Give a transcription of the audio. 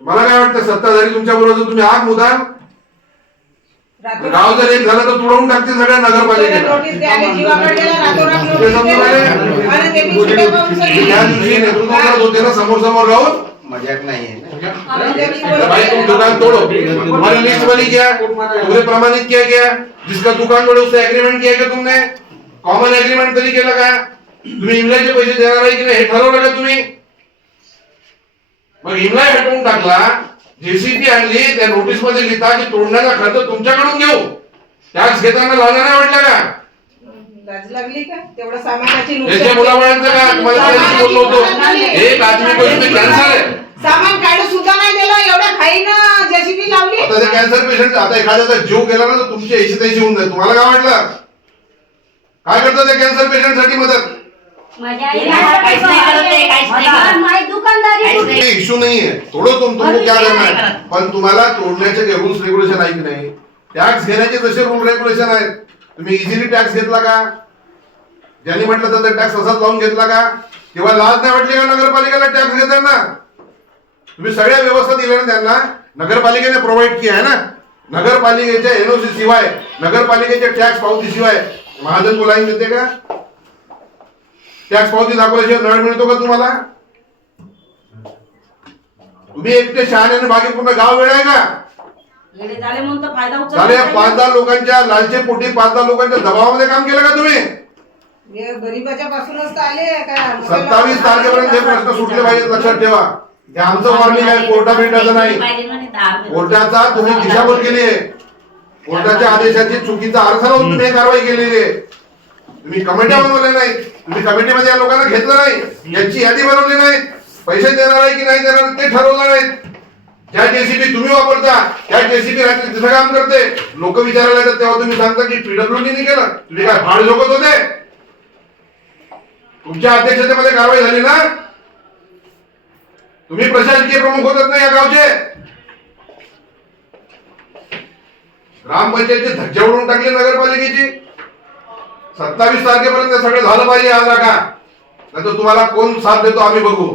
मला काय वाटतं सत्ताधारी तुमच्या बरोबर तुम्ही आग मुदान रातोरात- गाव जर एक झालं तर तुडवून टाकतील सगळ्या नगरपालिकेला नेतृत्व होते ना समोर समोर राहून मजाक नाही दुकान तोड़ो तुम्हारी लिस्ट बनी क्या तुमने प्रमाणित किया क्या जिसका दुकान तोड़े उससे एग्रीमेंट किया क्या तुमने कॉमन एग्रीमेंट तरी केलं का तुम्ही इमलाचे पैसे देणार आहे की नाही हे ठरवलं का तुम्ही मग इमलाय हटवून टाकला जेसीबी आणली त्या नोटीसमध्ये लिहिता की तोडण्याचा खर्च तुमच्याकडून घेऊ. टॅक्स घेताना लाजा नाही वाटला का? लाज लागली का? तेवढं सामानाची त्याच्या नुकसान- मुलाबाळांचं का? तुम्हाला त्या दिवशी बोललो होतो. एक आदमी को इसमें कॅन्सर आहे. सामान काढून सुद्धा नाही दिलं एवढ्या घाईनं जेसीबी लावली. आता ते कॅन्सर पेशंट आता एखाद्याचा जीव गेला ना तर तुमची ऐंशी त्याशी होऊन जाईल. तुम्हाला काय वाटलं? काय करतं त्या कॅन्सर पेशंटसाठी मदत? माझ्या आईला काहीच नाही करत आहे, काहीच नाही करत. माझी दुकानदारी काहीच तुटली. काही इश्यू नाही आहे थोडं तुम तुमको क्या पण तुम्हाला तोडण्याचे काही रूल्स रेग्युलेशन आहे की नाही टॅक्स घेण्याचे जसे रूल रेग्युलेशन आहेत तुम्ही इझिली टॅक्स घेतला का? ज्यांनी म्हटलं तर टॅक्स असाच लावून घेतला का? तेव्हा लाज नाही वाटली का नगरपालिकेला टॅक्स घेताना? तुम्ही सगळ्या व्यवस्था दिल्या ना त्यांना. नगरपालिकेने प्रोव्हाइड किया आहे ना? नगरपालिकेच्या एनओसी शिवाय नगरपालिकेच्या टॅक्स पावती शिवाय महाजन बोलाईन देते का? टॅक्स पावती दाखवल्याशिवाय नळ मिळतो का तुम्हाला? तुम्ही एकटे शहाण्याने बाकी पूर्ण गाव वेळ आहे का? येडे झाले म्हणून तर फायदा झाले. पाच दहा लोकांच्या लालचे पोटी पाच दहा लोकांच्या दबावामध्ये काम केलं का तुम्ही? हे गरीबाच्या पासूनच तर आले का? सत्तावीस तारखेपर्यंत हे प्रश्न सुटले पाहिजेत लक्षात ठेवा. हे आमचं वॉर्निंग आहे कोर्टा भेटायचं नाही. कोर्टाचा तुम्ही दिशाभूल केली आहे. कोर्टाच्या आदेशाची चुकीचा अर्थ लावून तुम्ही ही कारवाई केलेली आहे. तुम्ही कमिट्या बनवल्या नाही. तुम्ही कमिटीमध्ये या लोकांना घेतलं नाही. याची यादी बनवली नाही. पैसे देणार आहे की नाही देणार ते ठरवणार नाही ज्या जेसीबी तुम्ही वापरता त्या जेसीबी रात्री तिथं काम करते. लोक विचारायला येतात तेव्हा तुम्ही सांगता की पीडब्ल्यूडी नाही केलं. तुम्ही काय भाड झोकत होते? तुमच्या अध्यक्षतेमध्ये कारवाई झाली ना? तुम्ही प्रशासकीय प्रमुख होतात ना या गावचे? ग्रामपंचायतची धज्जा उडून टाकली नगरपालिकेची. सत्तावीस तारखेपर्यंत सगळं झालं पाहिजे आज राखा. नाही तर तुम्हाला कोण साथ देतो आम्ही बघू.